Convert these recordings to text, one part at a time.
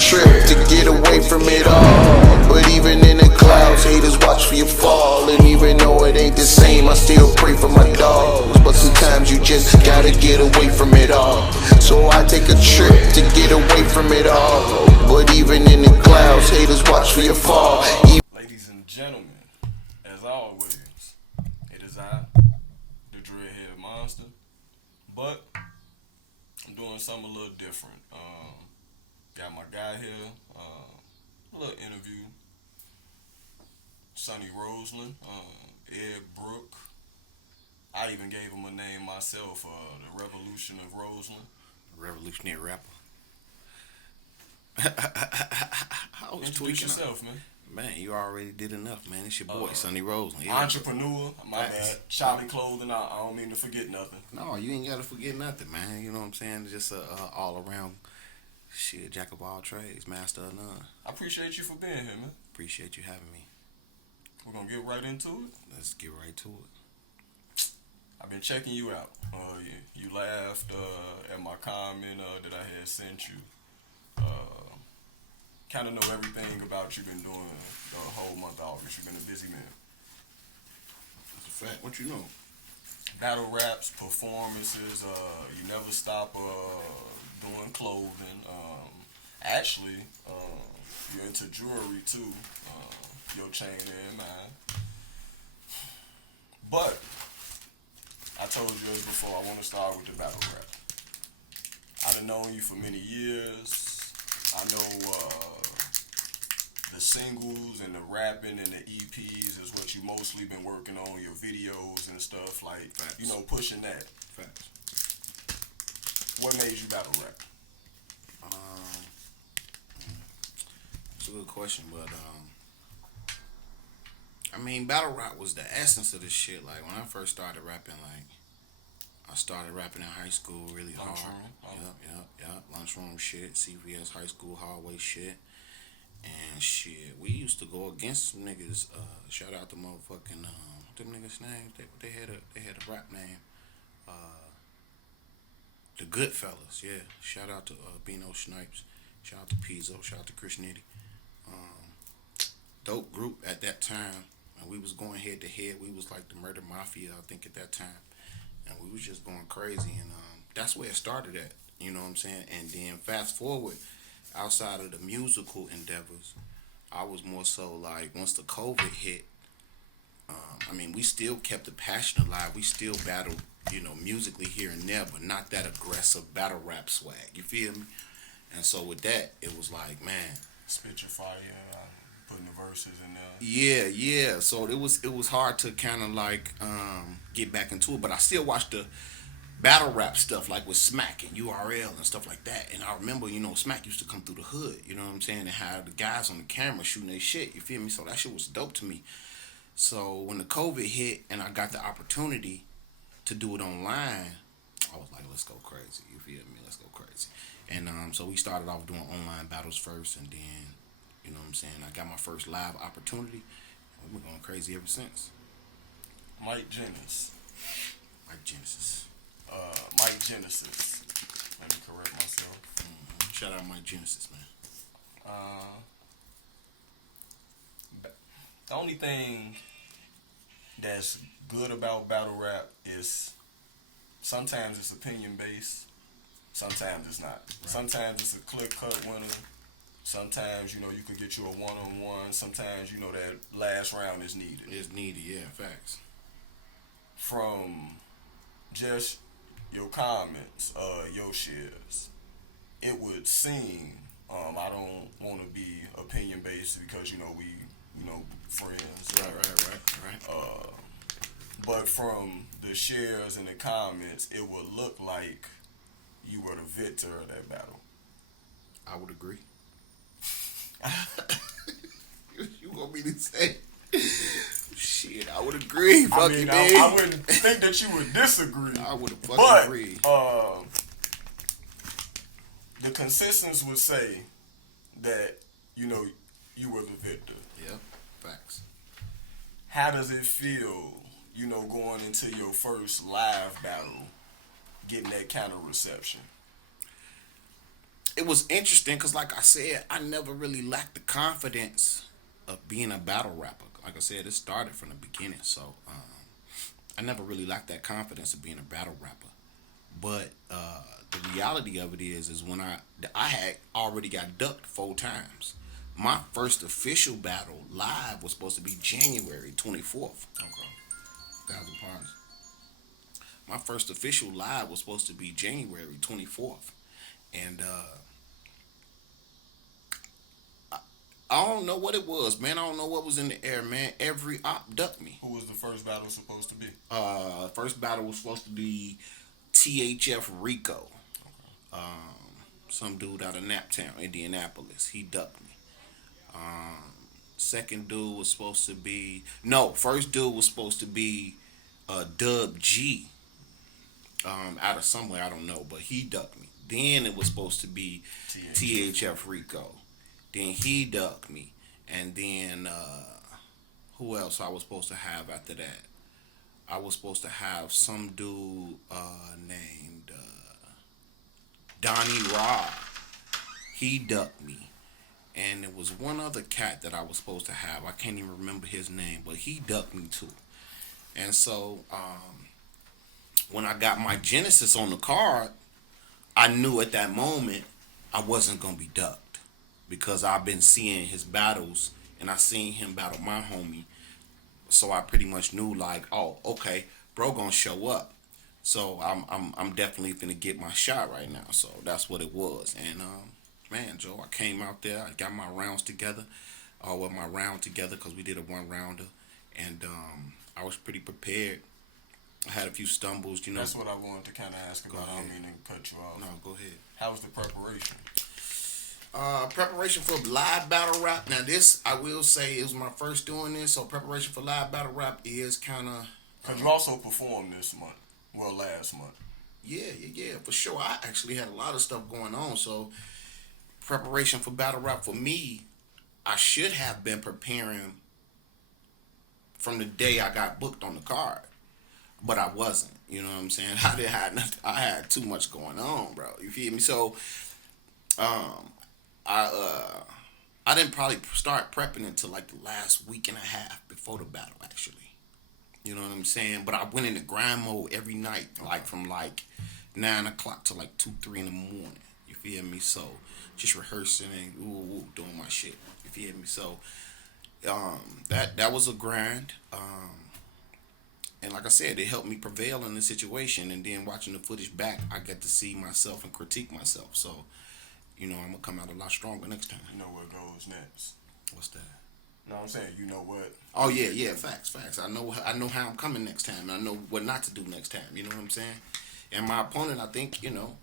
trip to get away from it all. But even in the clouds, haters watch for your fall. And even though it ain't the same, I still pray for my dogs. But sometimes you just gotta get away from it all. So I take a trip to get away from it all. But even in the clouds, haters watch for your fall. Ladies and gentlemen, as always, it is I, the Dreadhead Monster. But I'm doing something a little different. Got my guy here, a little interview. Sunny Roseland, Ed Brook. I even gave him a name myself, the Revolution of Roseland. Revolutionary rapper. I was Introduce tweaking yourself, man. Man, you already did enough, man. It's your boy, Sunny Roseland. Yeah. Entrepreneur, my bad. Cholly clothing, I don't mean to forget nothing. No, you ain't gotta forget nothing, man. You know what I'm saying? Just a all around shit, jack of all trades, master of none. I appreciate you for being here, man. Appreciate you having me. We're gonna get right into it. Let's get right to it. I've been checking you out. You laughed at my comment that I had sent you. Kind of know everything about you been doing the whole month of August. You've been a busy man. That's a fact. What you know? Battle raps, performances. You never stop doing clothing. Actually, you're into jewelry too. Your chain and mine. But I told you this before. I want to start with the battle rap. I've known you for many years. I know the singles and the rapping and the EPs is what you mostly been working on, your videos and stuff, like, Facts. you know, pushing that. Facts. What made you battle rap? It's a good question, but I mean, battle rap was the essence of this shit. Like, when I first started rapping, like, I started rapping in high school really hard. Yep. Lunchroom shit, CVS high school hallway shit. And shit, we used to go against some niggas. Shout out to motherfucking them niggas' names. They had a rap name. The Goodfellas, yeah. Shout out to Bino Snipes. Shout out to Pizzo. Shout out to Chris Nitty. Dope group at that time. And we was going head to head. We was like the Murder Mafia, I think, at that time. And we was just going crazy. And that's where it started at. You know what I'm saying? And then fast forward, outside of the musical endeavors, I was more so like, once the COVID hit, I mean, we still kept the passion alive. We still battled, you know, musically here and there, but not that aggressive battle rap swag. You feel me? And so with that, it was like, man, Spit your fire, putting the verses in Yeah, there. yeah. So it was hard to kind of like get back into it, but I still watched the battle rap stuff, like with Smack and URL and stuff like that. And I remember, you know, Smack used to come through the hood, you know what I'm saying, and have the guys on the camera shooting their shit. You feel me? So that shit was dope to me. So when the COVID hit and I got the opportunity to do it online, I was like, let's go crazy. You feel me? Let's go crazy. And so we started off doing online battles first, and then, you know what I'm saying, I got my first live opportunity. We've been going crazy ever since. Mike Genesis. Mike Genesis. Mike Genesis. Let me correct myself. Mm-hmm. Shout out Mike Genesis, man. The only thing that's good about battle rap is sometimes it's opinion based, sometimes it's not. Right. Sometimes it's a clear cut winner. Sometimes, you know, you could get you a one-on-one. Sometimes, you know, that last round is needed. It's needed, yeah, facts. From just your comments, your shares, it would seem, I don't want to be opinion based because, you know, we, you know, friends. Right. But from the shares and the comments, it would look like you were the victor of that battle. I would agree. You want me to say? Shit, I would agree. I wouldn't think that you would disagree. I would have fucking agreed. The consensus would say that, you know, you were the victor. Yeah, facts. How does it feel, you know, going into your first live battle, getting that kind of reception? it was interesting because, like I said, I never really lacked the confidence of being a battle rapper. Like I said, it started from the beginning, so I never really lacked that confidence of being a battle rapper. But the reality of it is when I had already got ducked 4 times. My first official battle live was supposed to be January 24th. Okay. 1,000 pounds. My first official live was supposed to be January 24th, and I don't know what it was, man. I don't know what was in the air, man. Every op ducked me. Who was the first battle supposed to be? First battle was supposed to be THF Rico. Some dude out of Naptown, Indianapolis. He ducked me. Second dude was supposed to be first dude was supposed to be Dub G. Out of somewhere, I don't know, but he ducked me. Then it was supposed to be THF Rico. Then he ducked me, and then who else I was supposed to have after that? I was supposed to have some dude named Donnie Rod. He ducked me. And there was one other cat that I was supposed to have. I can't even remember his name, but he ducked me too. And so when I got my Genesis on the card, I knew at that moment I wasn't going to be ducked because I've been seeing his battles and I seen him battle my homie. So I pretty much knew like, oh, okay, bro gonna show up. So I'm definitely gonna get my shot right now. So that's what it was. And man, Joe, I came out there. I got my rounds together. My round together because we did a 1-rounder, and I was pretty prepared. I had a few stumbles, you know. That's what I wanted to kind of ask about. I don't mean to cut you off. No, go ahead. How was the preparation? Preparation for live battle rap. Now this, I will say, is my first doing this, so preparation for live battle rap is kind of. Because you also performed this month. Well, last month. Yeah, for sure. I actually had a lot of stuff going on, so preparation for battle rap for me, I should have been preparing from the day I got booked on the card, but I wasn't. You know what I'm saying? I had too much going on, bro. You feel me? So, I didn't probably start prepping until like the last week and a half before the battle, actually. You know what I'm saying? But I went into grind mode every night, like from like 9 o'clock to like 2, 3 in the morning. You feel me? So just rehearsing and doing my shit. You feel me? So that was a grind. And like I said, it helped me prevail in the situation. And then watching the footage back, I get to see myself and critique myself. So, you know, I'm gonna come out a lot stronger next time. You know what goes next? What's that? No, I'm saying you know what. Oh yeah, facts. I know how I'm coming next time. And I know what not to do next time. You know what I'm saying? And my opponent, I think, you know,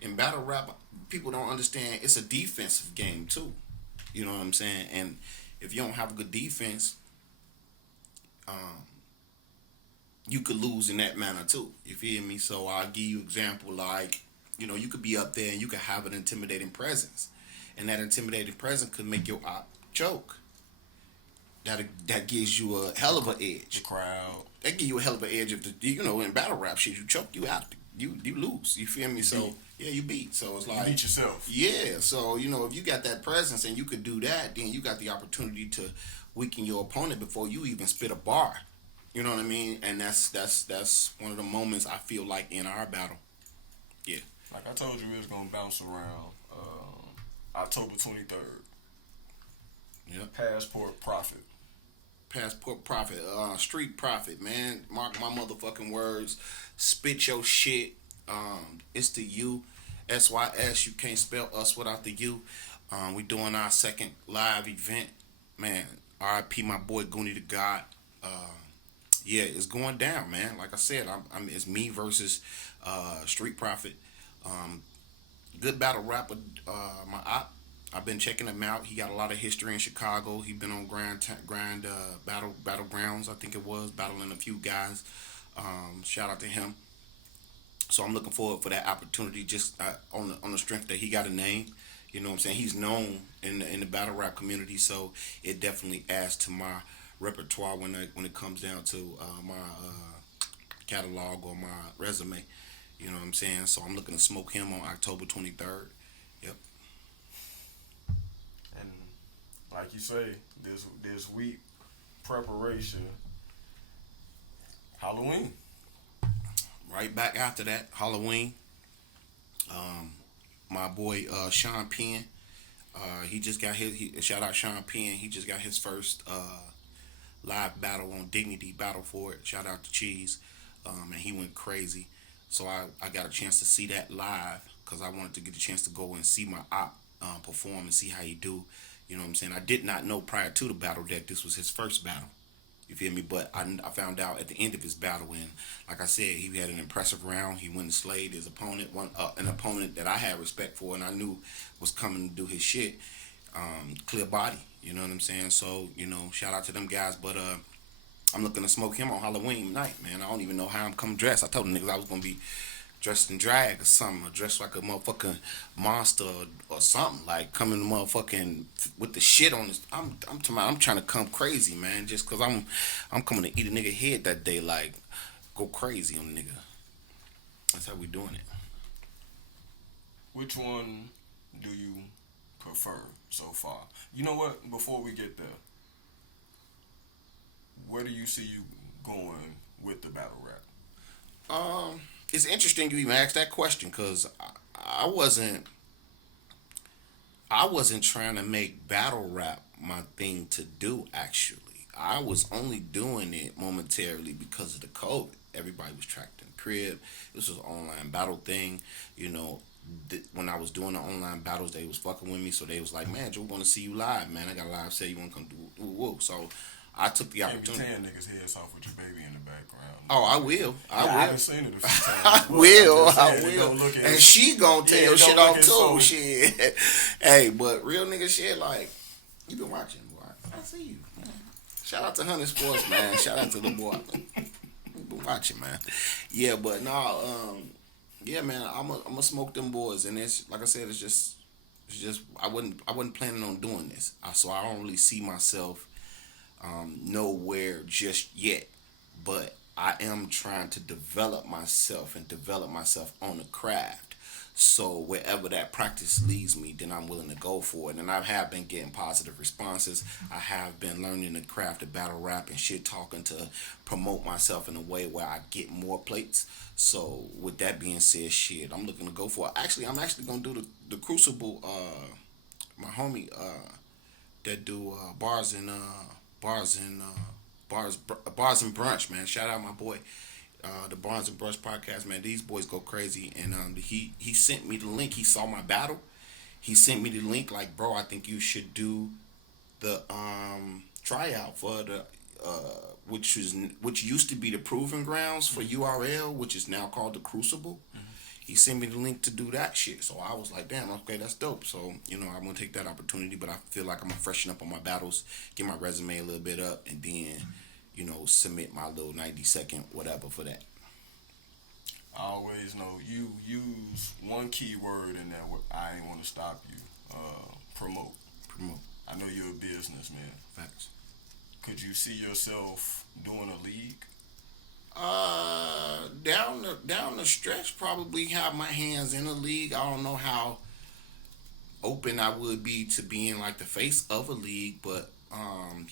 in battle rap, people don't understand it's a defensive game too. You know what I'm saying? And if you don't have a good defense, you could lose in that manner too. You feel me? So I'll give you an example like, you know, you could be up there and you could have an intimidating presence. And that intimidating presence could make your op choke. That gives you a hell of an edge. The crowd. That gives you a hell of an edge if you know, in battle rap shit, you choke, you out. You lose. You feel me? So yeah, you beat. So it's like you beat yourself. Yeah. So, you know, if you got that presence and you could do that, then you got the opportunity to weaken your opponent before you even spit a bar. You know what I mean? And that's one of the moments I feel like in our battle. Yeah. Like I told you, we was gonna bounce around October 23rd. Yeah. Passport Profit. Street Profit, man. Mark my motherfucking words. Spit your shit. It's the U. SYS. You can't spell us without the U. We doing our second live event. Man, RIP my boy Goonie the God. Yeah, it's going down, man. Like I said, it's me versus Street Profit. Good battle rapper, my op. I've been checking him out. He got a lot of history in Chicago. He been on battlegrounds, I think it was, battling a few guys. Shout out to him. So I'm looking forward for that opportunity, just on the strength that he got a name. You know what I'm saying? He's known in the battle rap community, so it definitely adds to my repertoire when it comes down to my catalog or my resume. You know what I'm saying? So I'm looking to smoke him on October 23rd. Yep. like you say, this week preparation, Halloween. Right back after that, Halloween. My boy Sean Penn. He just got shout out Sean Penn. He just got his first live battle on Dignity Battle for it. Shout out to Cheese, and he went crazy. So I got a chance to see that live because I wanted to get a chance to go and see my op perform and see how he do. You know what I'm saying? I did not know prior to the battle that this was his first battle. You feel me? But I found out at the end of his battle, and like I said, he had an impressive round. He went and slayed his opponent, an opponent that I had respect for and I knew was coming to do his shit. Clear body, you know what I'm saying? So, shout out to them guys. But I'm looking to smoke him on Halloween night, man. I don't even know how I'm coming dressed. I told the niggas I was gonna be dressed in drag or something, or dressed like a motherfucking monster or something, like coming motherfucking with the shit on this. I'm trying to come crazy, man, just cause I'm coming to eat a nigga head that day, like go crazy on the nigga. That's how we doing it. Which one do you prefer so far? You know what? Before we get there, where do you see you going with the battle rap? It's interesting you even asked that question because I wasn't trying to make battle rap my thing to do. Actually, I was only doing it momentarily because of the COVID. Everybody was trapped in the crib. This was an online battle thing. When I was doing the online battles, they was fucking with me, so they was like, "Man, Joe, we want to see you live, man. I got a live set. You want to come do woo?" So I took the opportunity. Can't be tearing niggas' heads off with your baby in the background. Oh, I will. I will. I haven't seen it a few times. I will. And she gonna tell your shit off too. So shit. Hey, but real nigga shit, like, you been watching, boy. I see you, man. Shout out to Hunter Sports, man. Shout out to the boy. You been watching, man. Yeah, but yeah, man, I'm a smoke them boys, and it's like I said, it's just I wasn't planning on doing this, so I don't really see myself nowhere just yet, but I am trying to develop myself on the craft. So wherever that practice leads me, then I'm willing to go for it. And I have been getting positive responses. I have been learning the craft of battle rap and shit talking to promote myself in a way where I get more plates. So with that being said, shit, I'm looking to go for it. Actually, I'm actually gonna do the Crucible. My homie that do bars and brunch, man. Shout out my boy. The Barnes and Brush podcast, man. These boys go crazy, and he sent me the link. He saw my battle. He sent me the link, like, bro, I think you should do the tryout for the which used to be the Proving Grounds for URL, which is now called the Crucible. Mm-hmm. He sent me the link to do that shit, so I was like, damn, okay, that's dope. So I'm gonna take that opportunity, but I feel like I'm gonna freshen up on my battles, get my resume a little bit up, and then submit my little 90-second whatever for that. I always know you use one key word in there. I ain't want to stop you. Promote. I know you're a businessman. Facts. Could you see yourself doing a league? Down the stretch, probably have my hands in a league. I don't know how open I would be to being like the face of a league, but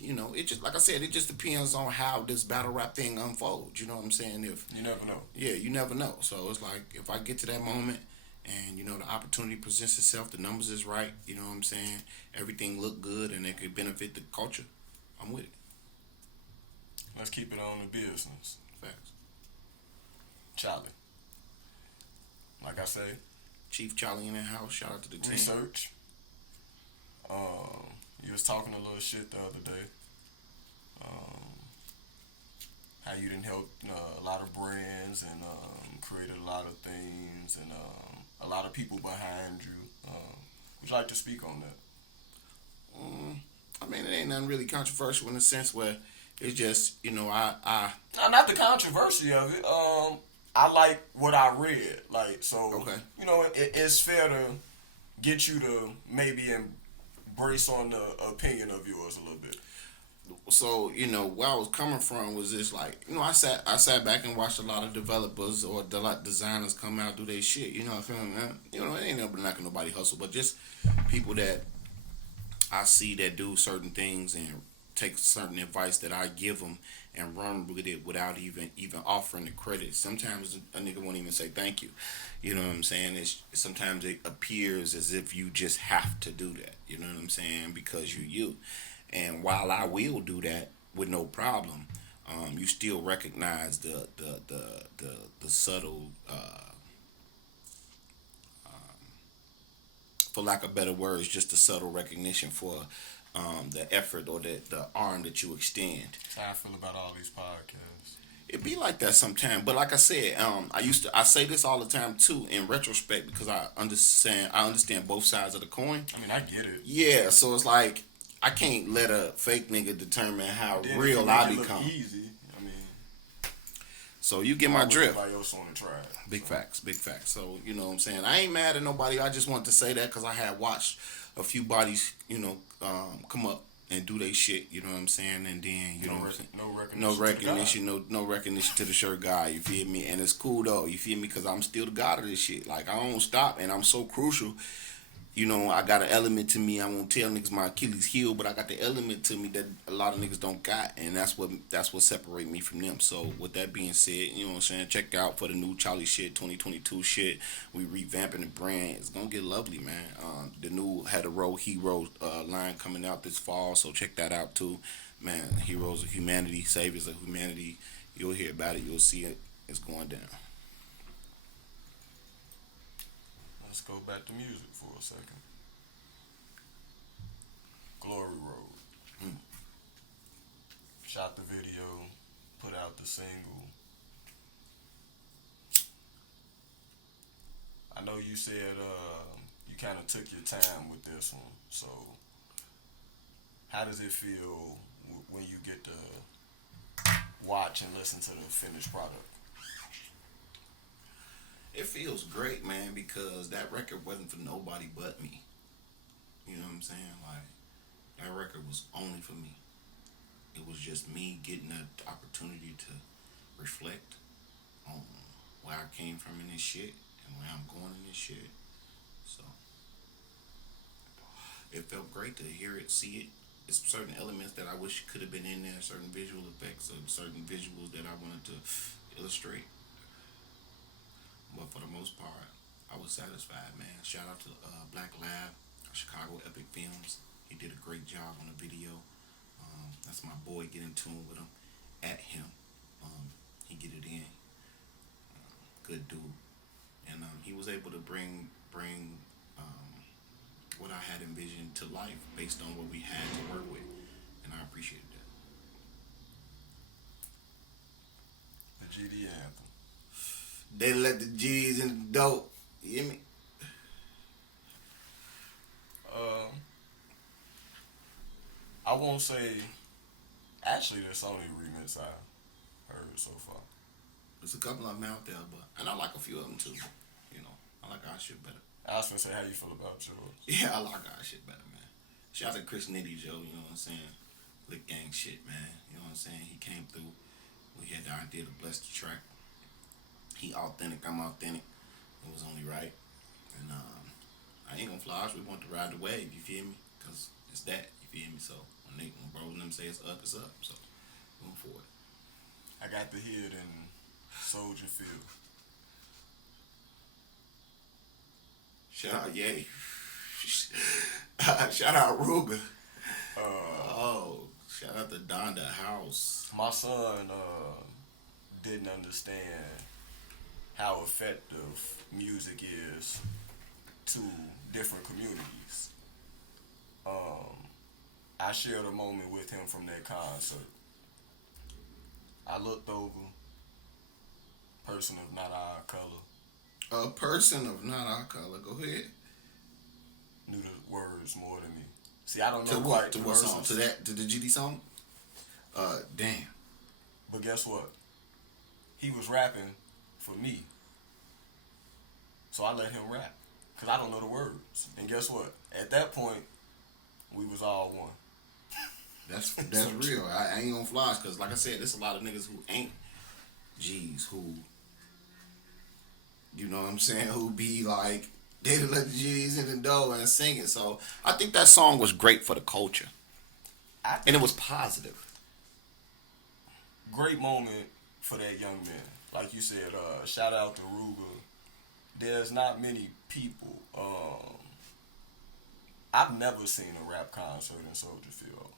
it just, like I said, it just depends on how this battle rap thing unfolds. You know what I'm saying? If you never know. Yeah, you never know. So it's like, if I get to that moment and the opportunity presents itself, the numbers is right, you know what I'm saying, everything look good and it could benefit the culture, I'm with it. Let's keep it on the business. Facts. Cholly. Like I say, Chief Cholly in the house. Shout out to the team. Research. You was talking a little shit the other day. How you didn't help a lot of brands and created a lot of things and a lot of people behind you. Would you like to speak on that? I mean, it ain't nothing really controversial in the sense where it's just, No, not the controversy of it. I like what I read. Like, so, okay. It's fair to get you to maybe embrace on the opinion of yours a little bit. So, where I was coming from was just like, I sat back and watched a lot of developers or designers come out do their shit. I feel like, it ain't never knocking nobody hustle, but just people that I see that do certain things and take certain advice that I give them and run with it without even offering the credit. Sometimes a nigga won't even say thank you. You know what I'm saying? It's sometimes it appears as if you just have to do that. You know what I'm saying? Because you. And while I will do that with no problem, you still recognize the subtle, for lack of better words, just the subtle recognition for the effort or the arm that you extend. That's how I feel about all these podcasts. It be like that sometimes, but like I said, I say this all the time too in retrospect because I understand both sides of the coin. I mean, I get it. Yeah, so it's like I can't let a fake nigga determine how Then real it I look become. Easy. I mean, So you get my drift. Everybody else want to try it. Big facts, big facts. So you know what I'm saying. I ain't mad at nobody. I just want to say that because I had watched a few bodies, come up and do they shit. You know what I'm saying. And then no recognition, no recognition to the shirt guy. You feel me? And it's cool though. You feel me? Because I'm still the god of this shit. Like I don't stop, and I'm so crucial. I got an element to me. I won't tell niggas my Achilles heel, but I got the element to me that a lot of niggas don't got, and that's what separate me from them. So with that being said, you know what I'm saying, check out for the new Cholly shit, 2022 shit. We revamping the brand. It's gonna get lovely, man. The new Hetero Hero line coming out this fall, so check that out too, man. Heroes of Humanity, Saviors of Humanity. You'll hear about it. You'll see it. It's going down. Let's go back to music for a second. Glory Road. Shot the video, put out the single. I know you said you kind of took your time with this one. So how does it feel when you get to watch and listen to the finished product? It feels great, man, because that record wasn't for nobody but me. You know what I'm saying? Like, that record was only for me. It was just me getting the opportunity to reflect on where I came from in this shit and where I'm going in this shit. So, it felt great to hear it, see it. It's certain elements that I wish could have been in there, certain visual effects, certain visuals that I wanted to illustrate. But for the most part, I was satisfied, man. Shout out to Black Lab, Chicago Epic Films. He did a great job on the video. That's my boy. Get in tune with him. At him. He get it in. Good dude. And he was able to bring what I had envisioned to life based on what we had to work with. And I appreciated that. The GD anthem. They let the G's in the dope. You hear me? I won't say. Actually, there's only remix I heard so far. There's a couple of them out there, and I like a few of them too. I like our shit better. I was gonna say, how you feel about yours? Yeah, I like our shit better, man. Shout out to Chris Nitty, Joe. You know what I'm saying? Lick gang shit, man. You know what I'm saying? He came through. We had the idea to bless the track. He authentic, I'm authentic. It was only right. And I ain't gonna fly. We want to ride the wave, you feel me? Because it's that, you feel me? So when bros and them say it's up, it's up. So move forward. I got to hear it in Soldier Field. Shout out Ye. Shout out Ruger. Shout out to Donda House. My son didn't understand how effective music is to different communities. I shared a moment with him from that concert. I looked over, person of not our color. A person of not our color. Go ahead. Knew the words more than me. See, I don't know to quite what? To the what verses. song? To that? To the GD song? Damn. But guess what? He was rapping for me. So I let him rap. Because I don't know the words. And guess what? At that point, we was all one. That's real. I ain't gonna fly because, like I said, there's a lot of niggas who ain't G's who, you know what I'm saying, who be like They let the G's in the door and sing it. So I think that song was great for the culture, and it was positive. Great moment for that young man. Like you said, shout out to Ruger. There's not many people. I've never seen a rap concert in Soldier Field,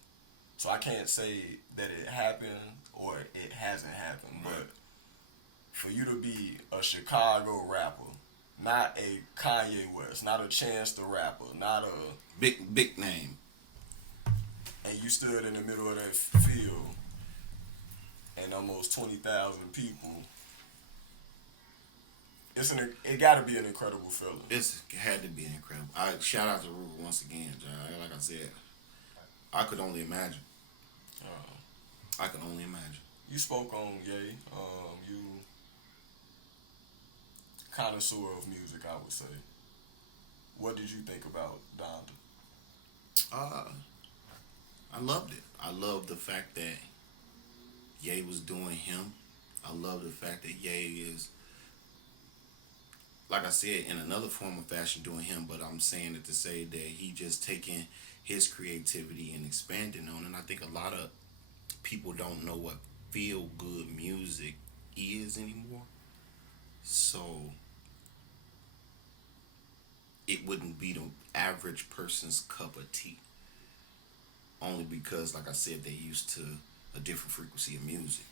so I can't say that it happened or it hasn't happened. Right. But for you to be a Chicago rapper, not a Kanye West, not a Chance the Rapper, not a Big name. and you stood in the middle of that field and almost 20,000 people. It got to be an incredible feeling. It had to be incredible. I shout out to Ruger once again, John. Like I said, I could only imagine. I could only imagine. You spoke on Ye. You connoisseur of music, I would say. What did you think about Donda? I loved it. I loved the fact that Ye was doing him. I love the fact that Ye is, like I said, in another form of fashion doing him, but I'm saying it to say that he just taking his creativity and expanding on it. And I think a lot of people don't know what feel good music is anymore. So it wouldn't be the average person's cup of tea. Only because, like I said, they're used to a different frequency of music.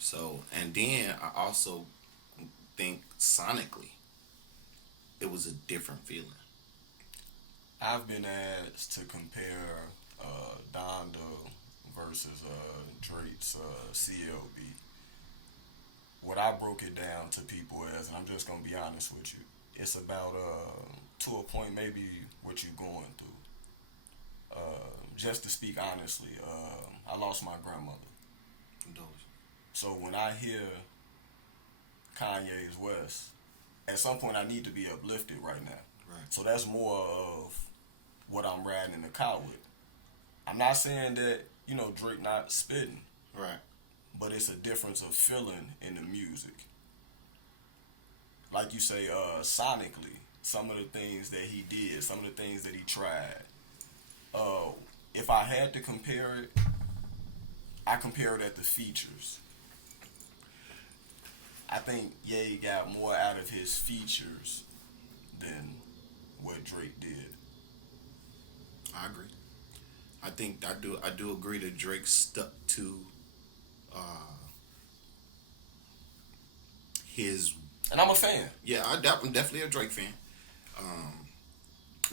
So, and then I also think sonically, it was a different feeling. I've been asked to compare Donda versus Drake's CLB. What I broke it down to people is, and I'm just gonna be honest with you, it's about to a point maybe what you're going through. Just to speak honestly, I lost my grandmother. So when I hear Kanye's West, at some point I need to be uplifted right now. Right. So that's more of what I'm riding in the car with. I'm not saying that, Drake not spitting. Right. But it's a difference of feeling in the music. Like you say, sonically, some of the things that he did, some of the things that he tried. If I had to compare it, I compare it at the features. I think Ye got more out of his features than what Drake did. I agree. I do agree that Drake stuck to his. And I'm a fan. Yeah, I'm definitely a Drake fan.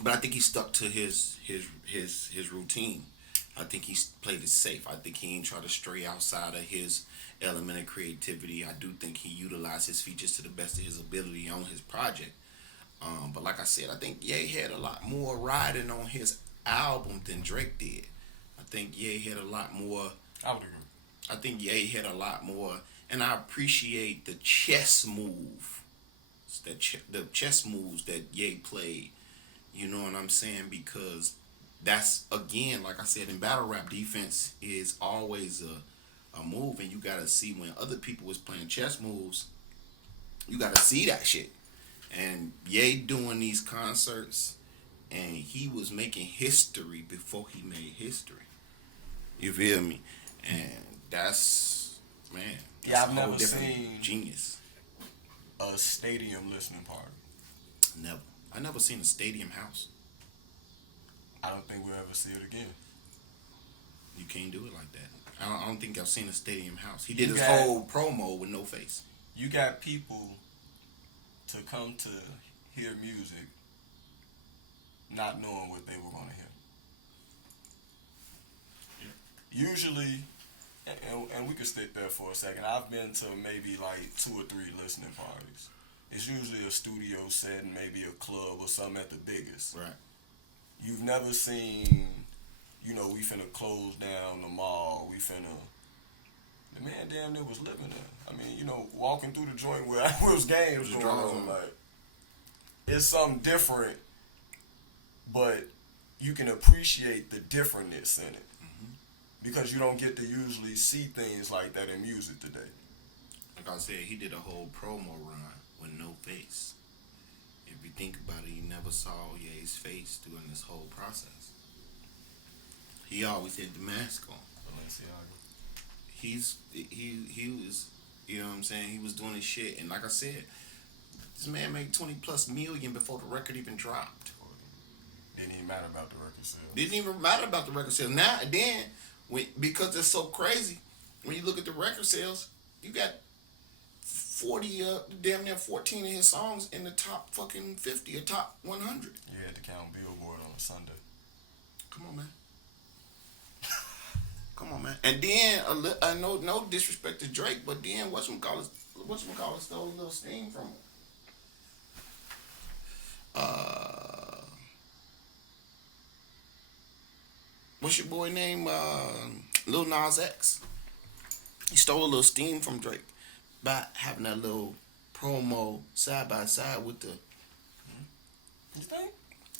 But I think he stuck to his routine. I think he played it safe. I think he ain't try to stray outside of his element of creativity. I do think he utilized his features to the best of his ability on his project. But like I said, I think Ye had a lot more riding on his album than Drake did. I think Ye had a lot more. I would agree. I think Ye had a lot more, and I appreciate the chess move, the chess moves that Ye played. You know what I'm saying? Because that's, again, like I said, in battle rap, defense is always a move, and you gotta see when other people was playing chess moves. You gotta see that shit. And Ye doing these concerts, and he was making history before he made history. You feel me? And that's, man. That's Yeah, I've a whole never different seen genius. a stadium listening party. Never. I never seen a stadium house. I don't think we'll ever see it again. You can't do it like that. I don't think I've seen a stadium house. He did his got- whole promo with no face. You got people to come to hear music not knowing what they were going to hear. Usually, and we could stick there for a second, I've been to maybe like 2 or 3 listening parties. It's usually a studio setting, maybe a club or something at the biggest. Right. You've never seen, we finna close down the mall, the man damn near was living there. I mean, walking through the joint where was games going on, like, it's something different, but you can appreciate the differentness in it. Mm-hmm. Because you don't get to usually see things like that in music today. Like I said, he did a whole promo run with no face. if you think about it, you never saw Ye's face during this whole process. He always had the mask on. Balenciaga. He was, you know what I'm saying? He was doing his shit, and like I said, this man made 20 plus million before the record even dropped. Didn't even matter about the record sales. Didn't even matter about the record sales. Now then, because it's so crazy, when you look at the record sales, you got 40, damn near 14 of his songs in the top fucking 50 or top 100. You had to count Billboard on a Sunday. Come on, man. Come on, man. And then I know no disrespect to Drake, but then whatchamacallit stole a little steam from him. What's your boy name? Lil Nas X. He stole a little steam from Drake by having that little promo side by side with the. You think?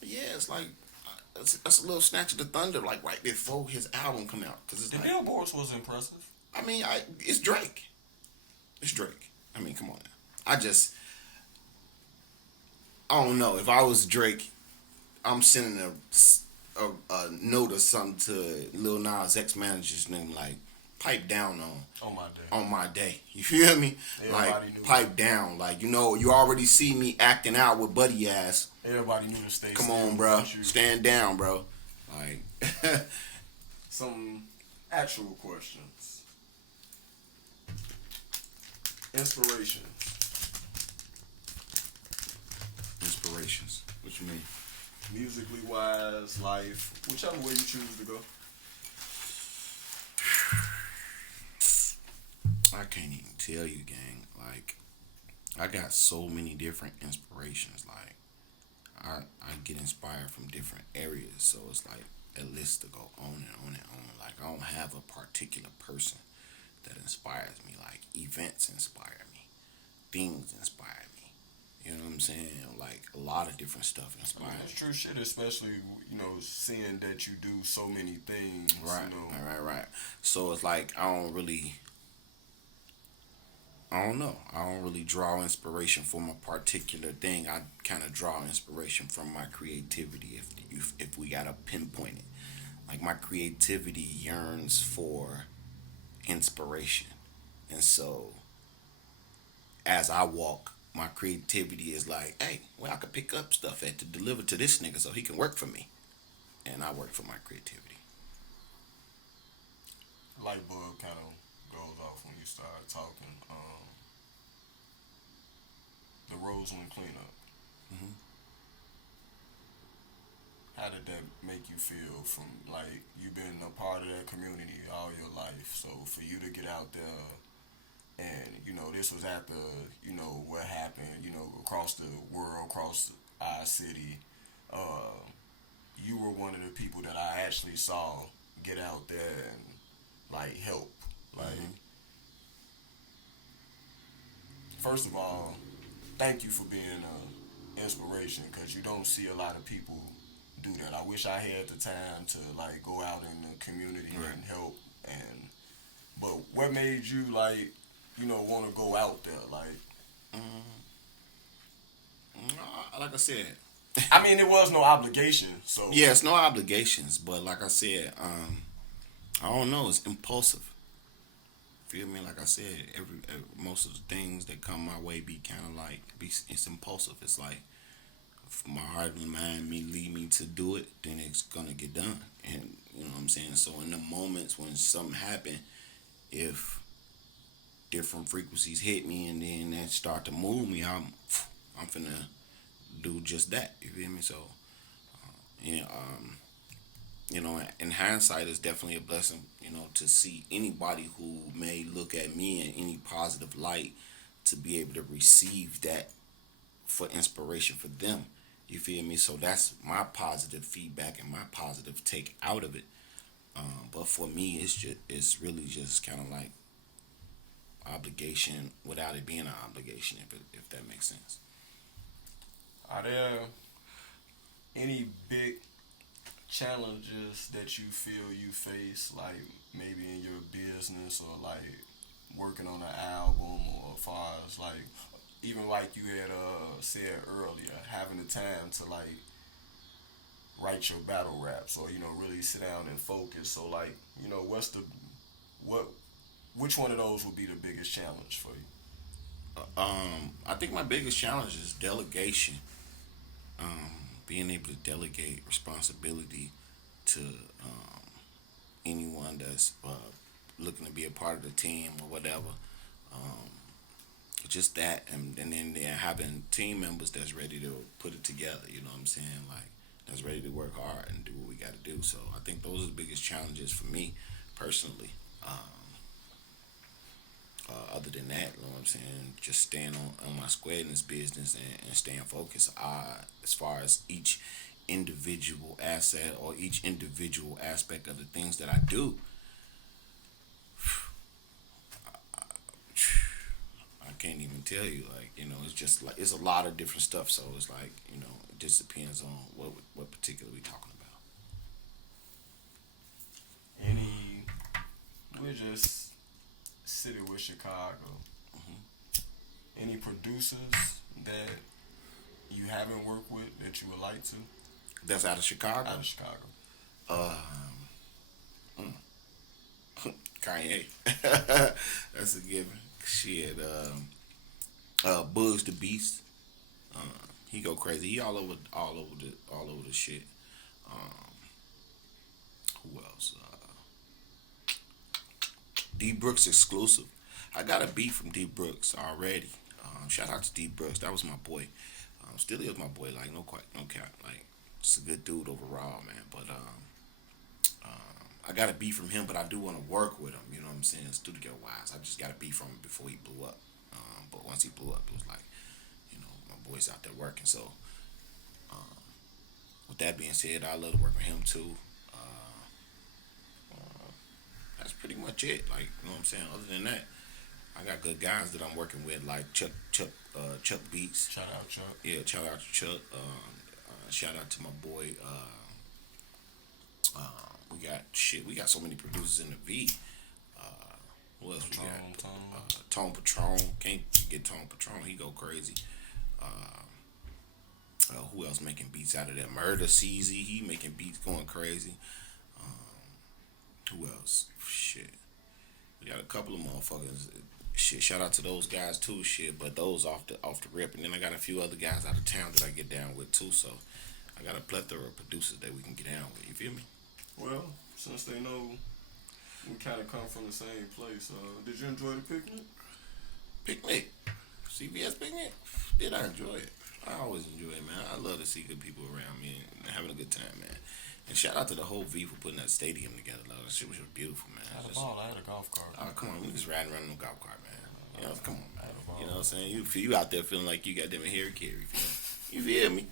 Yeah, it's like that's a little snatch of the thunder, like right before his album come out, because it's the like Billboards was impressive. I mean, it's Drake. It's Drake. I mean, come on now. I don't know. If I was Drake, I'm sending a note or something to Lil Nas X manager's name, like, pipe down On my day. on my day. You feel me? Everybody like, knew pipe down. Like, you already see me acting out with buddy ass. Everybody knew to stay Come still on, bro. with you. Stand down, bro. Like, Some actual questions. Inspirations. inspirations. What you mean? Musically wise, life, whichever way you choose to go. I can't even tell you, gang. Like, I got so many different inspirations. Like, I get inspired from different areas, so it's like a list to go on and on and on. Like, I don't have a particular person that inspires me. Like, events inspire me, things inspire me. You know what I'm saying? Like, a lot of different stuff inspires me. That's true shit, especially, seeing that you do so many things. Right. So it's like I don't know. I don't really draw inspiration from a particular thing. I kind of draw inspiration from my creativity. If we gotta pinpoint it, like my creativity yearns for inspiration, and so as I walk, my creativity is like, hey, well, I could pick up stuff to deliver to this nigga so he can work for me, and I work for my creativity. Light bulb kind of goes off when you start talking. The Roseland cleanup. Mm-hmm. How did that make you feel? From like you've been a part of that community all your life, so for you to get out there, and this was after what happened, across the world, across our city. You were one of the people that I actually saw get out there and like help. Like, first of all, thank you for being an inspiration, because you don't see a lot of people do that. I wish I had the time to like go out in the community and help. But what made you like want to go out there? Like, like I said, I mean, it was no obligation. So yeah, it's no obligations, but like I said, I don't know. It's impulsive. Feel me? Like I said, every most of the things that come my way be kind of like it's impulsive. It's like if my heart and mind lead me to do it, then it's gonna get done. And you know what I'm saying. So in the moments when something happen, if different frequencies hit me and then that start to move me, I'm finna do just that. You feel me? So in hindsight, it's definitely a blessing, to see anybody who may look at me in any positive light, to be able to receive that for inspiration for them. You feel me? So that's my positive feedback and my positive take out of it. But for me, it's really just kind of like obligation without it being an obligation, if that makes sense. Are there any big challenges that you feel you face, like maybe in your business or like working on an album, or as far as like even like you had said earlier, having the time to like write your battle raps or really sit down and focus. So like what which one of those would be the biggest challenge for you? I think my biggest challenge is delegation. Being able to delegate responsibility to anyone that's looking to be a part of the team or whatever. Just that, and then having team members that's ready to put it together. You know what I'm saying? Like that's ready to work hard and do what we got to do. So I think those are the biggest challenges for me personally. Other than that, you know what I'm saying? Just staying on my square in this business and staying focused. As far as each individual asset or each individual aspect of the things that I do, I can't even tell you. Like it's just like it's a lot of different stuff. So it's like it just depends on what particular we talking Any we're just city with Chicago. Any producers that you haven't worked with that you would like to? about. That's out of Chicago. Out of Chicago. Kanye. That's a given. Shit. Bugs the Beast. He go crazy. He all over the shit. Who else? D Brooks exclusive. I got a beat from D Brooks already. Shout out to D Brooks. That was my boy. Still is my boy. Like no cap. Like it's a good dude overall, man. But I got a beat from him, but I do want to work with him. You know what I'm saying? Studio wise, I just got a beat from him before he blew up. But once he blew up, it was like, my boy's out there working. So, with that being said, I love to work with him too. That's pretty much it. Like, you know what I'm saying? Other than that, I got good guys that I'm working with, like Chuck Beats. Shout out Chuck. Yeah, shout out to Chuck. Shout out to my boy. We got so many producers in the V. Who else we got? Tone Patron. Can't get Tone Patron. He go crazy. Who else making beats out of that? Murder CZ. He making beats going crazy. Who else? Shit. We got a couple of motherfuckers. Shit. Shout out to those guys too. Shit. But those off the rip. And then I got a few other guys out of town that I get down with too. So I got a plethora of producers that we can get down with. You feel me? Well, since they know we kind of come from the same place, did you enjoy the picnic? Picnic. CBS picnic? Did I enjoy it? I always enjoy it, man. I love to see good people around me and having a good time, man. And shout out to the whole V for putting that stadium together. Like, that shit was beautiful, man. I had a ball. I had a golf cart. Oh, come on. We just riding around in a golf cart, man. Come on, man. You know what I'm saying? You out there feeling like you got them hair carry. You feel me?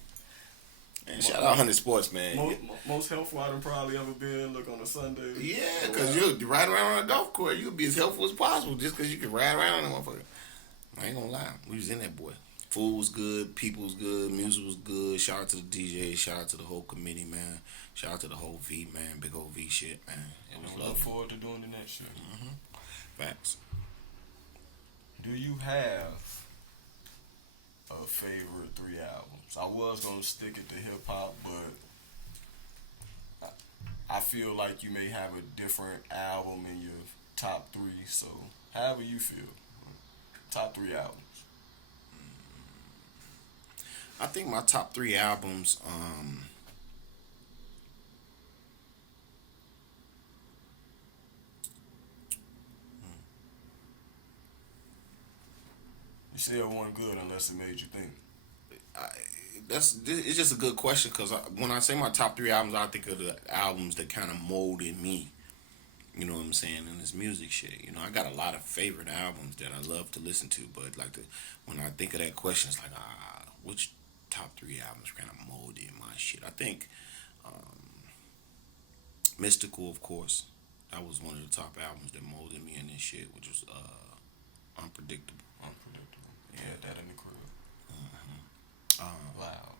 And shout out 100 Sports, man. Most helpful I've probably ever been. Look on a Sunday. Yeah, because you ride around on a golf course, you'll be as helpful as possible just because you can ride around on that motherfucker. I ain't gonna lie. We was in that boy. Food was good, people was good, music was good. Shout out to the DJ, shout out to the whole committee, man. Shout out to the whole V, man. Big old V shit, man. It was look lovely. forward to doing the next shit. Facts. Do you have a favorite 3 albums? I was gonna stick it to hip hop, but I feel like you may have a different album in your top 3. So, however you feel, top 3 albums. I think my top 3 albums, You said one good unless it made you think. it's just a good question because when I say my top 3 albums, I think of the albums that kind of molded me. You know what I'm saying? In this music shit. I got a lot of favorite albums that I love to listen to, but when I think of that question, it's like, which top 3 albums kind of molded my shit? I think Mystical, of course. That was one of the top albums that molded me in this shit, which was Unpredictable. Yeah, that in the crib. Loud.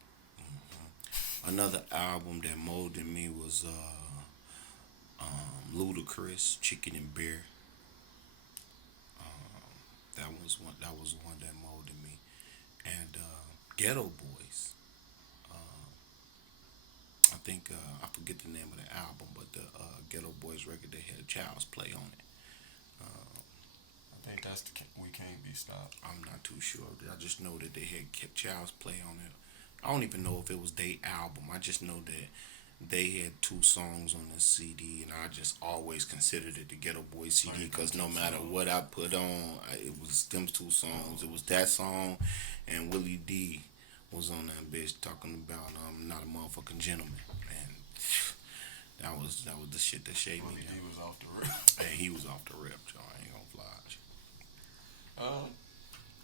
Another album that molded me was Ludacris, Chicken and Beer. That was one that molded me. Ghetto Boys. I think I forget the name of the album, but the Ghetto Boys record they had Child's Play on it. I think that's We Can't Be Stopped. I'm not too sure. I just know that they had kept Child's Play on it. I don't even know if it was their album. I just know that they had two songs on the CD, and I just always considered it the Ghetto Boys CD because no matter what I put on, it was them two songs. It was that song, and Willie D was on that bitch talking about not a motherfucking gentleman, and that was the shit that shaped me. Willie D was off the rip. Hey, he was off the rip, Joe. I ain't gonna fly.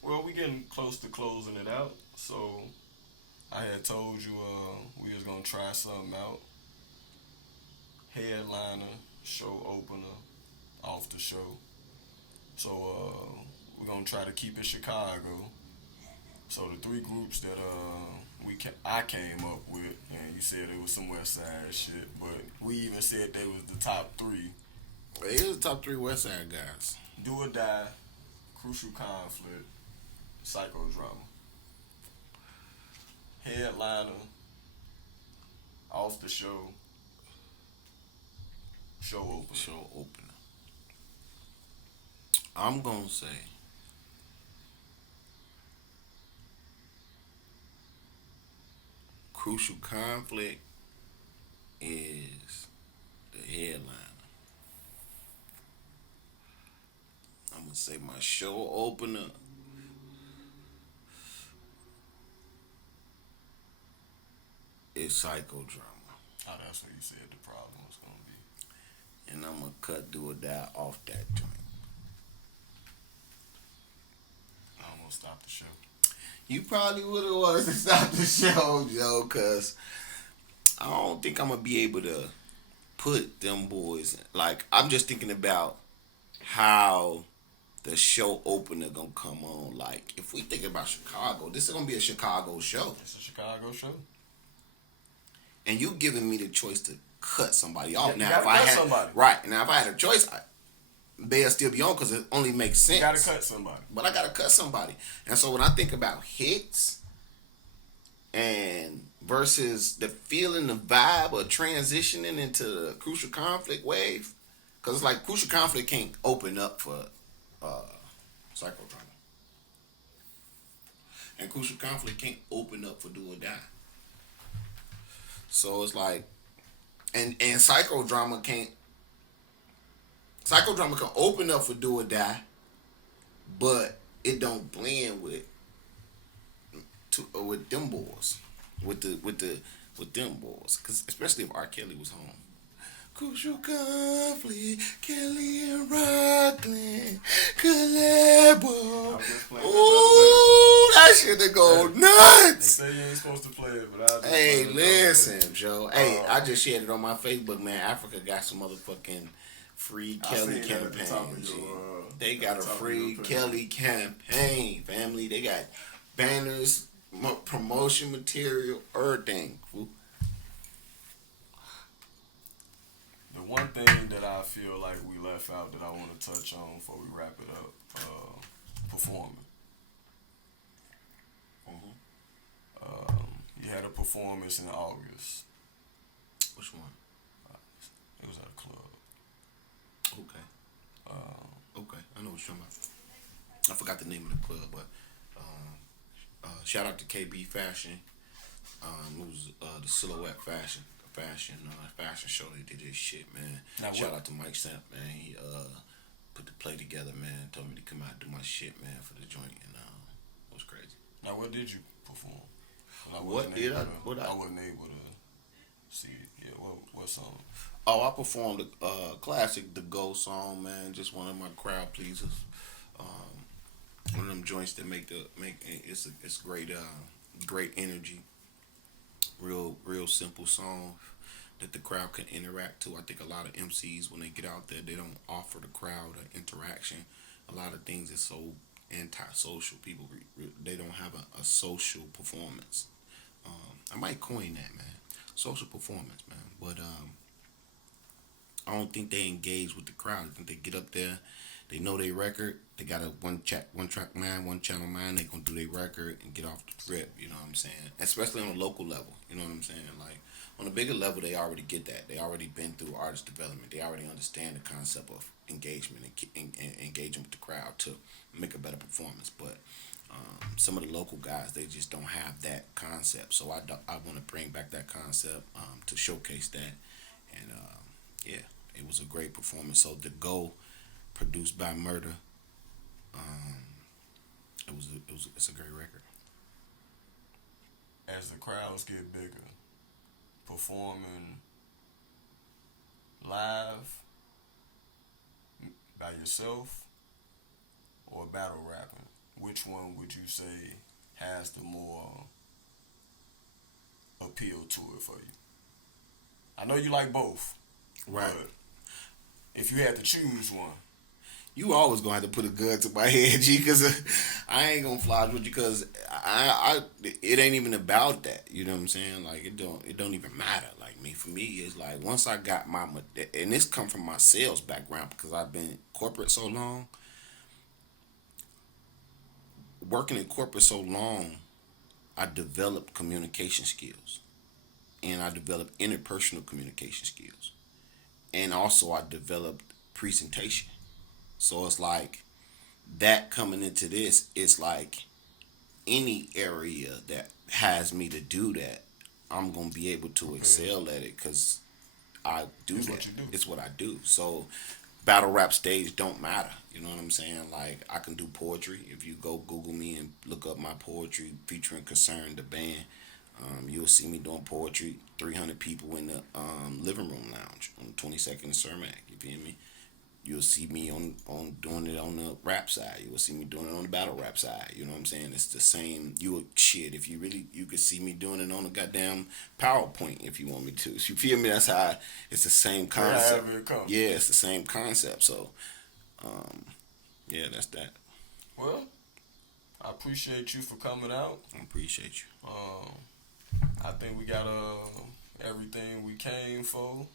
Well, we getting close to closing it out, so I had told you we was gonna try something out. Headliner, show opener, off the show. So we're gonna try to keep it Chicago. So the three groups that I came up with, and you said it was some West Side shit, but we even said they was the top three. It was the top three West Side guys. Do or Die, Crucial Conflict, Psychodrama. Headliner, off the show, show opener. Show opener. I'm gonna say Crucial Conflict is the headliner. I'm gonna say my show opener is Psychodrama. Oh, that's what you said the problem was gonna be. And I'm gonna cut Do or Die off that joint. I almost stopped the show. You probably would have wanted to stop the show, Joe, because I don't think I'm going to be able to put them boys in. Like, I'm just thinking about how the show opener going to come on. Like, if we think about Chicago, this is going to be a Chicago show. It's a Chicago show. And you giving me the choice to cut somebody off. Yeah, now, if I had somebody. Right. Now, if I had a choice, they'll still be on because it only makes sense. You gotta cut somebody. But I gotta cut somebody. And so when I think about hits and versus the feeling, the vibe of transitioning into the Crucial Conflict wave, because it's like Crucial Conflict can't open up for Psychodrama. And Crucial Conflict can't open up for Do or Die. So it's like, and Psychodrama can open up for Do or Die, but it don't blend with them boys, with them boys, cause especially if R. Kelly was home. Crucial Conflict, Kelly and Rockland, collabo. Ooh, that shit to go They nuts. say you ain't supposed to play it, but I just Hey, played it. listen, Joe. Hey, I just shared it on my Facebook, man. Africa got some motherfucking free Kelly seen that at the top campaign. of your, They at got a the top of free your page. Kelly campaign, family. They got banners, promotion material, everything. Fool. The one thing that I feel like we left out that I want to touch on before we wrap it up, performing. You had a performance in August. Which one? It was at a club. Okay. Okay. I know what you're talking about. I forgot the name of the club, but shout out to KB Fashion. It was the Silhouette Fashion show. They did this shit, man. Now, shout out to Mike Stamp, man. He put the play together, man. Told me to come out and do my shit, man, for the joint, and it was crazy. Now, what did you perform? I What wasn't did able I? to- What I? I wasn't able to see it. Yeah, what song? Oh, I performed a classic, the Go song, man. Just one of my crowd pleasers. One of them joints that make it's great, great energy. Real simple song that the crowd can interact to. I think a lot of MCs when they get out there, they don't offer the crowd an interaction. A lot of things is so anti-social. People they don't have a social performance. I might coin that, man. Social performance, man. But I don't think they engage with the crowd. I think they get up there, They know their record. They got a one track mind, one channel mind. They gonna do their record and get off the rip. You know what I'm saying? Especially on a local level. You know what I'm saying? Like on a bigger level, they already get that. They already been through artist development. They already understand the concept of engagement and engaging with the crowd to make a better performance. But some of the local guys, they just don't have that concept. So I want to bring back that concept to showcase that. And yeah, it was a great performance. So the Go, produced by Murder, it's a great record. As the crowds get bigger, performing live by yourself or battle rapping, which one would you say has the more appeal to it for you? I know you like both, Right. but if you had to choose one, You always gonna have to put a gun to my head, G, because I ain't gonna fly with you, because it ain't even about that. You know what I'm saying? Like it don't even matter. Like for me, it's like once I got and this come from my sales background because I've been corporate so long, working in corporate so long, I developed communication skills, and I developed interpersonal communication skills, and also I developed presentation. So it's like that coming into this, it's like any area that has me to do that, I'm gonna be able to excel at it because I do it's that. what you do. It's what I do. So battle rap stage don't matter. You know what I'm saying? Like I can do poetry. If you go Google me and look up my poetry featuring Concern the band, you'll see me doing poetry. 300 people in the living room lounge on 22nd and Cermak. You feel me? You'll see me on doing it on the rap side. You will see me doing it on the battle rap side. You know what I'm saying? It's the same. If you could see me doing it on the goddamn PowerPoint if you want me to. So you feel me? That's how it's the same concept. however it comes. Yeah, it's the same concept. So, yeah, that's that. Well, I appreciate you for coming out. I appreciate you. I think we got everything we came for.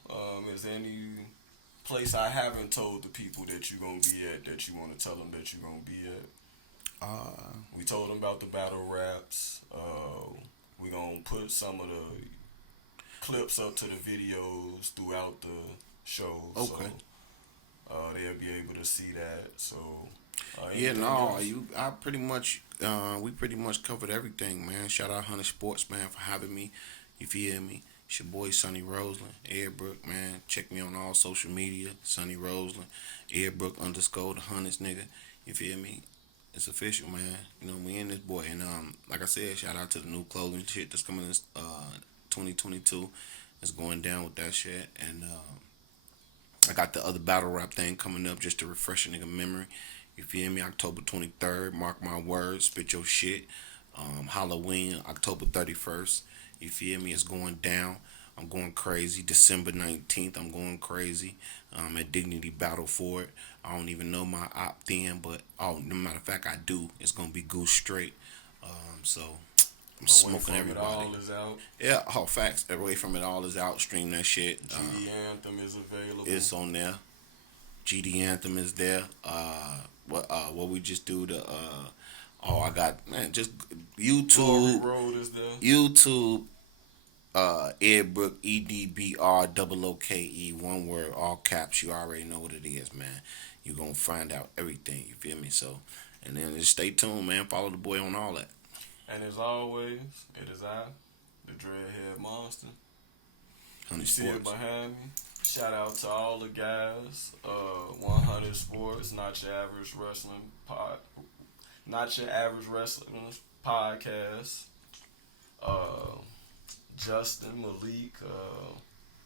Is there any place I haven't told the people that you're gonna be at that you want to tell them that you're gonna be at? We told them about the battle raps. We're gonna put some of the clips up to the videos throughout the show. Okay. So they'll be able to see that. So Yeah, anything no, else? we pretty much covered everything, man. Shout out Hunter Sports, man, for having me. You feel me? It's your boy Sunny Roseland, Airbrook, man. Check me on all social media, Sunny Roseland, Airbrook _ the Hunters, nigga. You feel me? It's official, man. You know, we in this boy. And like I said, shout out to the new clothing shit that's coming in 2022. It's going down with that shit. And I got the other battle rap thing coming up just to refresh a nigga memory. You feel me? October 23rd, mark my words, spit your shit. Halloween, October 31st. You feel me? It's going down. I'm going crazy. December 19th, I'm going crazy. At Dignity Battle for it. I don't even know my op then, but no matter of fact, I do. It's gonna be Goose Straight. So I'm smoking everybody. It all is out. Yeah, facts. Away from it all is out. Stream that shit. GD Anthem is available. It's on there. GD Anthem is there. What we just do the I got, man, just YouTube. Glory Road is there. YouTube, Airbrook, EDBROOKE, one word, all caps. You already know what it is, man. You gonna find out everything. You feel me? So, and then just stay tuned, man. Follow the boy on all that. And as always, it is I, the Dreadhead Monster. Honey You see it Sports. behind me. Shout out to all the guys. 100 Sports, not your average wrestling podcast. Justin, Malik,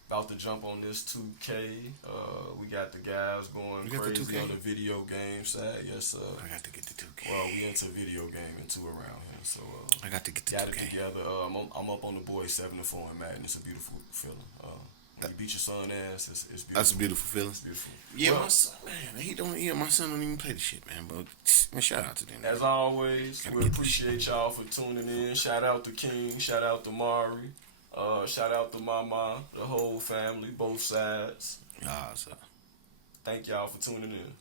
about to jump on this 2K. We got the guys going crazy on the video game side. Yes, sir. I got to get the 2K. Well, we into video gaming too around here, so I got to get the got 2K. it together. I'm up on the boys 7-4 in Madden. It's a beautiful feeling. When you beat your son ass, it's beautiful. That's a beautiful feeling. It's beautiful. Yeah, Well, my son, man, my son don't even play the shit, man. But man, shout out to them. as always, Gotta we get this appreciate y'all for tuning in. Shout out to King. Shout out to Mari. Shout out to Mama, the whole family, both sides. So. Thank y'all for tuning in.